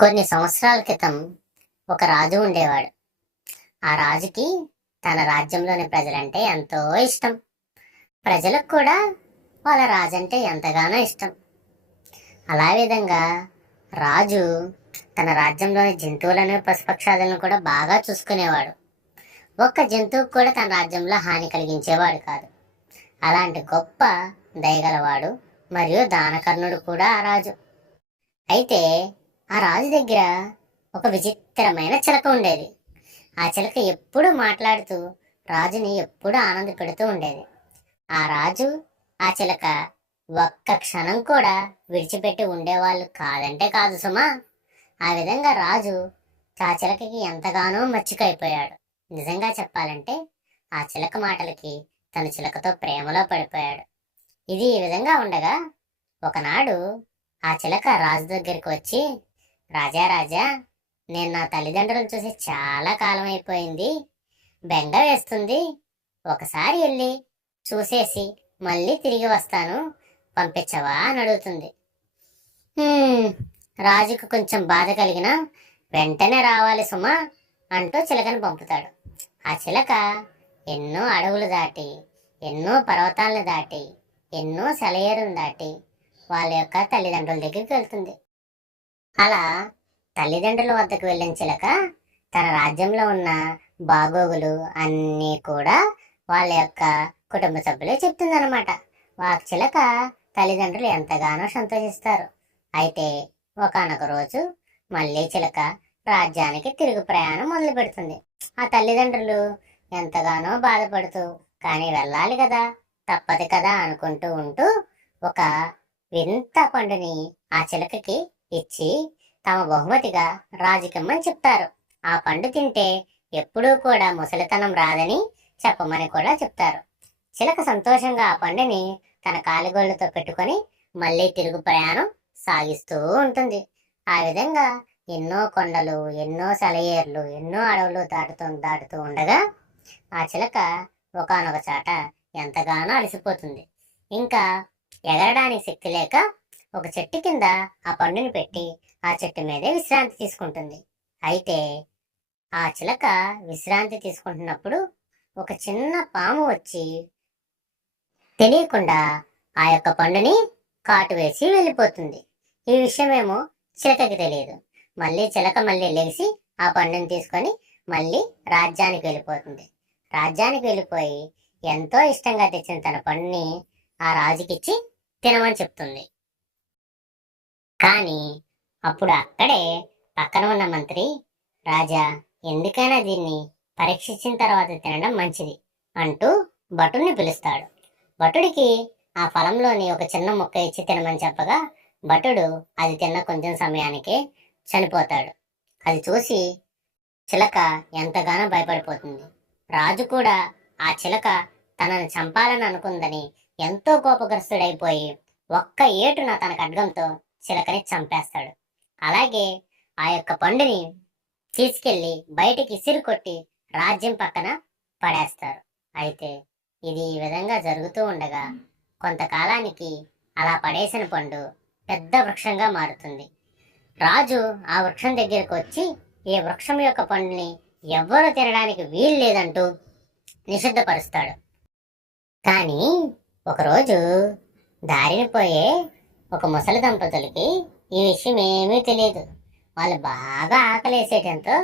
కొన్ని సంవత్సరాల క్రితం ఒక రాజు ఉండేవాడు. ఆ రాజుకి తన రాజ్యంలోని ప్రజలంటే ఎంతో ఇష్టం. ప్రజలకు కూడా వాళ్ళ రాజు అంటే ఎంతగానో ఇష్టం. అలా విధంగా రాజు తన రాజ్యంలోని జంతువులను పశుపక్షాదులను కూడా బాగా చూసుకునేవాడు. ఒక్క జంతువుకు కూడా తన రాజ్యంలో హాని కలిగించేవాడు కాదు. అలాంటి గొప్ప దయగలవాడు మరియు దానకర్ణుడు కూడా ఆ రాజు. అయితే ఆ రాజు దగ్గర ఒక విచిత్రమైన చిలక ఉండేది. ఆ చిలక ఎప్పుడూ మాట్లాడుతూ రాజుని ఎప్పుడూ ఆనంద పెడుతూ ఉండేది. ఆ రాజు ఆ చిలక ఒక్క క్షణం కూడా విడిచిపెట్టి ఉండేవాళ్ళు కాదంటే కాదు సుమా. ఆ విధంగా రాజు ఆ చిలకకి ఎంతగానో మచ్చికైపోయాడు. నిజంగా చెప్పాలంటే ఆ చిలక మాటలకి తన చిలకతో ప్రేమలో పడిపోయాడు. ఇది ఈ విధంగా ఉండగా ఒకనాడు ఆ చిలక రాజు దగ్గరికి వచ్చి రాజా రాజా నేను నా తల్లిదండ్రులను చూసి చాలా కాలం అయిపోయింది. బెంగ వేస్తుంది. ఒకసారి వెళ్ళి చూసేసి మళ్ళీ తిరిగి వస్తాను. పంపించవా అని అడుగుతుంది. రాజుకు కొంచెం బాధ కలిగిన వెంటనే రావాలి సుమా అంటూ చిలకను పంపుతాడు. ఆ చిలక ఎన్నో అడవులు దాటి ఎన్నో పర్వతాలను దాటి ఎన్నో సెలయేరును దాటి వాళ్ళ యొక్క తల్లిదండ్రుల దగ్గరికి వెళ్తుంది. అలా తల్లిదండ్రుల వద్దకు వెళ్ళిన చిలక తన రాజ్యంలో ఉన్న బాగోగులు అన్నీ కూడా వాళ్ళ యొక్క కుటుంబ సభ్యులే చెప్తుందన్నమాట ఆ చిలక తల్లిదండ్రులు ఎంతగానో సంతోషిస్తారు. అయితే ఒకనొక రోజు మళ్ళీ చిలక రాజ్యానికి తిరుగు ప్రయాణం మొదలు పెడుతుంది. ఆ తల్లిదండ్రులు ఎంతగానో బాధపడుతూ కానీ వెళ్ళాలి కదా తప్పదు కదా అనుకుంటూ ఉంటూ ఒక వింత పండుని ఆ చిలకకి ఇచ్చి తమ బహుమతిగా రాజుకిమ్మని చెప్తారు. ఆ పండు తింటే ఎప్పుడూ కూడా ముసలితనం రాదని చెప్పమని కూడా చెప్తారు. చిలక సంతోషంగా ఆ పండుని తన కాలిగోళ్ళతో పెట్టుకొని మళ్ళీ తిరుగు ప్రయాణం సాగిస్తూ ఉంటుంది. ఆ విధంగా ఎన్నో కొండలు ఎన్నో సెలయేర్లు ఎన్నో అడవులు దాటుతూ దాటుతూ ఉండగా ఆ చిలక ఒకానొక చాట ఎంతగానో అలసిపోతుంది. ఇంకా ఎగరడానికి శక్తి లేక ఒక చెట్టు కింద ఆ పండుని పెట్టి ఆ చెట్టు మీదే విశ్రాంతి తీసుకుంటుంది. అయితే ఆ చిలక విశ్రాంతి తీసుకుంటున్నప్పుడు ఒక చిన్న పాము వచ్చి తెలియకుండా ఆ యొక్క పండుని కాటు వేసి వెళ్ళిపోతుంది. ఈ విషయమేమో చిలకకి తెలియదు. మళ్ళీ చిలక మళ్ళీ లెగిసి ఆ పండుని తీసుకొని మళ్ళీ రాజ్యానికి వెళ్ళిపోతుంది. రాజ్యానికి వెళ్ళిపోయి ఎంతో ఇష్టంగా తెచ్చిన తన పండుని ఆ రాజుకిచ్చి తినమని చెప్తుంది. కానీ అప్పుడు అక్కడే పక్కన ఉన్న మంత్రి రాజా ఎందుకైనా దీన్ని పరీక్షించిన తర్వాత తినడం మంచిది అంటూ భటుడిని పిలుస్తాడు. భటుడికి ఆ ఫలంలోని ఒక చిన్న ముక్క ఇచ్చి తినమని చెప్పగా భటుడు అది తిన్న కొంచెం సమయానికే చనిపోతాడు. అది చూసి చిలక ఎంతగానో భయపడిపోతుంది. రాజు కూడా ఆ చిలక తనను చంపాలని అనుకుందని ఎంతో కోపగ్రస్తుడైపోయి ఒక్క ఏటున తన ఖడ్గంతో చిలకని చంపేస్తాడు. అలాగే ఆ యొక్క పండుని తీసుకెళ్ళి బయటికి ఇసిరు కొట్టి రాజ్యం పక్కన పడేస్తారు. అయితే ఇది ఈ విధంగా జరుగుతూ ఉండగా కొంతకాలానికి అలా పడేసిన పండు పెద్ద వృక్షంగా మారుతుంది. రాజు ఆ వృక్షం దగ్గరకు వచ్చి ఈ వృక్షం యొక్క పండుని ఎవ్వరూ తినడానికి వీలు లేదంటూ నిషిద్ధపరుస్తాడు కానీ ఒకరోజు దారిని పోయే ఒక ముసలి దంపతులకి ఈ విషయం ఏమీ తెలియదు. వాళ్ళు బాగా ఆకలేసేటంతో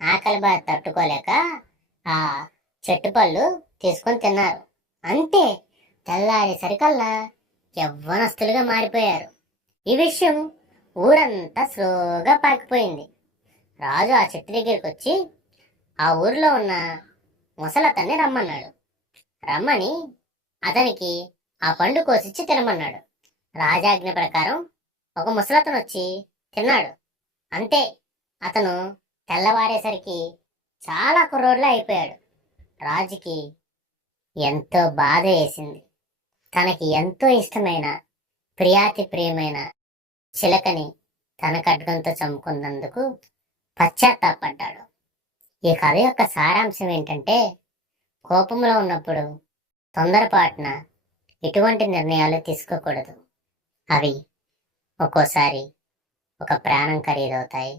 ఆకలి బాధ తట్టుకోలేక ఆ చెట్టు పళ్ళు తీసుకొని తిన్నారు. అంతే తెల్లారేసరికల్లా యవ్వనస్తులుగా మారిపోయారు. ఈ విషయం ఊరంతా స్లోగా పాకిపోయింది రాజు ఆ చెట్టు దగ్గరికి వచ్చి ఆ ఊరిలో ఉన్న ముసలతన్ని రమ్మన్నాడు. రమ్మని అతనికి ఆ పండు కోసిచ్చి తినమన్నాడు. రాజాజ్ఞ ప్రకారం ఒక ముసలతను వచ్చి తిన్నాడు. అంతే అతను తెల్లవారేసరికి చాలా కుర్రోడ్లా అయిపోయాడు. రాజుకి ఎంతో బాధ వేసింది. తనకి ఎంతో ఇష్టమైన ప్రియాతి ప్రియమైన చిలకని తన ఖడ్గంతో చంపుకున్నందుకు పశ్చాత్తాపడ్డాడు. ఈ కథ యొక్క సారాంశం ఏంటంటే కోపంలో ఉన్నప్పుడు తొందరపాటున ఎటువంటి నిర్ణయాలు తీసుకోకూడదు. అవి ఒక్కోసారి ఒక ప్రాణం ఖరీదవుతాయి.